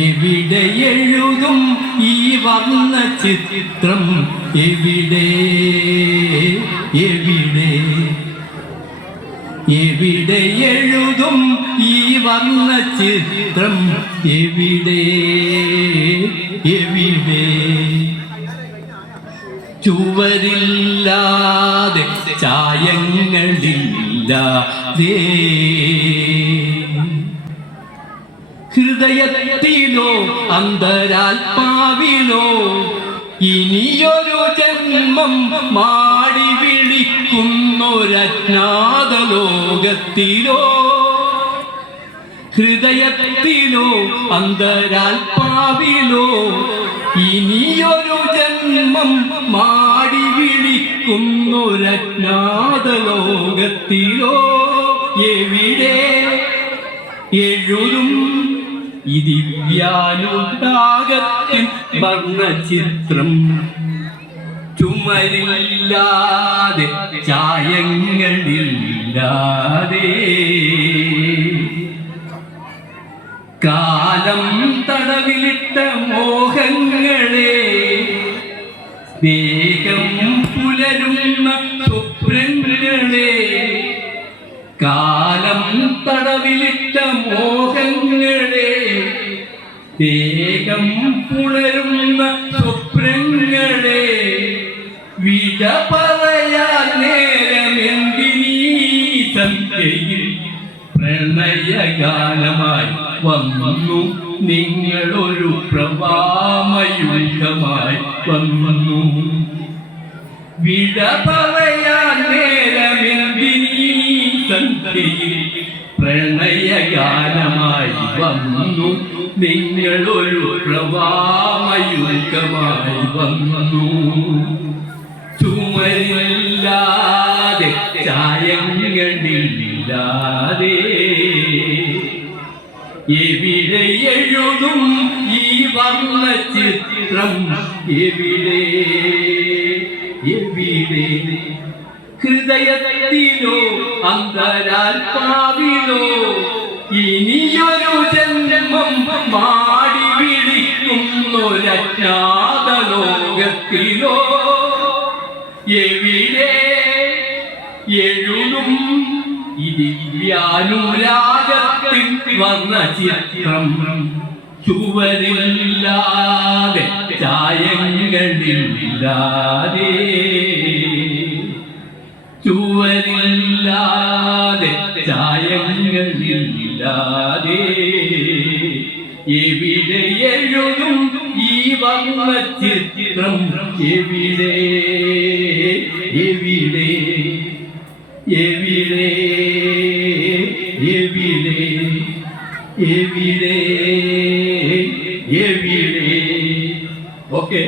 എവിടെ എഴുതും ഈ വർണ്ണ ചിത്രം? എവിടെ എവിടെ എവിടെ എഴുതും ഈ വർണ്ണ ചിത്രം? എവിടെ എവിടെ ചുവരില്ലാതെ ചായങ്ങളില്ലാതെ ഹൃദയത്തിലോ അന്തരാത്മാവിലോ ഇനിയൊരു ജന്മം മാടി വിളിക്കുന്നൊരജ്ഞാത ലോകത്തിലോ ഹൃദയത്തിലോ അന്തരാത്മാവിലോ ഇനിയൊരു ജന്മം മാടി വിളിക്കുന്നൊരജ്ഞാത ലോകത്തിലോ എവിടെ എഴുതും ഈ ദിവ്യാനുരാഗത്തിൻ വർണ്ണചിത്രം? ചുമരില്ലാതെ ചായങ്ങളില്ലാതെ കാലം തടവിലിട്ട മോഹങ്ങളെ സ്നേഹം പുലരുന്ന സ്വപ്നങ്ങളെ കാലം തടവിലിട്ട മോഹങ്ങളെ ദേഹം പുലരുന്ന സ്വപ്നങ്ങളെ വിട പറയാൻ നേരമെന്തിനീ സന്ധ്യയിൽ പ്രണയഗാനമായി വന്നു നിങ്ങളൊരു പ്രവാമയുഗമായി വന്നു. വിട പറയാൻ നേരമെന്തിനീ സന്ധ്യയിൽ പ്രണയഗാനമായി വന്നു നിങ്ങളൊരു പ്രവാമയുഗമായി വന്നു. ചുമരില്ലാതെ ചായങ്ങളില്ലാതെ എവിടെ എഴുതും ഈ വർണ്ണചിത്രം? എവിടെ എവിടെ ഹൃദയത്തിലോ അന്തരാത്മാവിലോ ഇനിയൊരു ജന്മം മാടി വിളിക്കുന്നൊരജ്ഞാത ലോകത്തിലോ എവിടെ എഴുതും ഈ ദിവ്യാനുരാഗത്തിൻ വർണ്ണചിത്രം? ചുവരില്ലാതെ ചായങ്ങളില്ലാതെ ചുവരില്ലാതെ ചായങ്ങളില്ലാതെ എവിടെ എഴുതും ഈ വർണ്ണചിത്രം? എവിടെ എവിടെ എവിടെ എവിടെ എവിടെ എവിടെ? ഓക്കെ.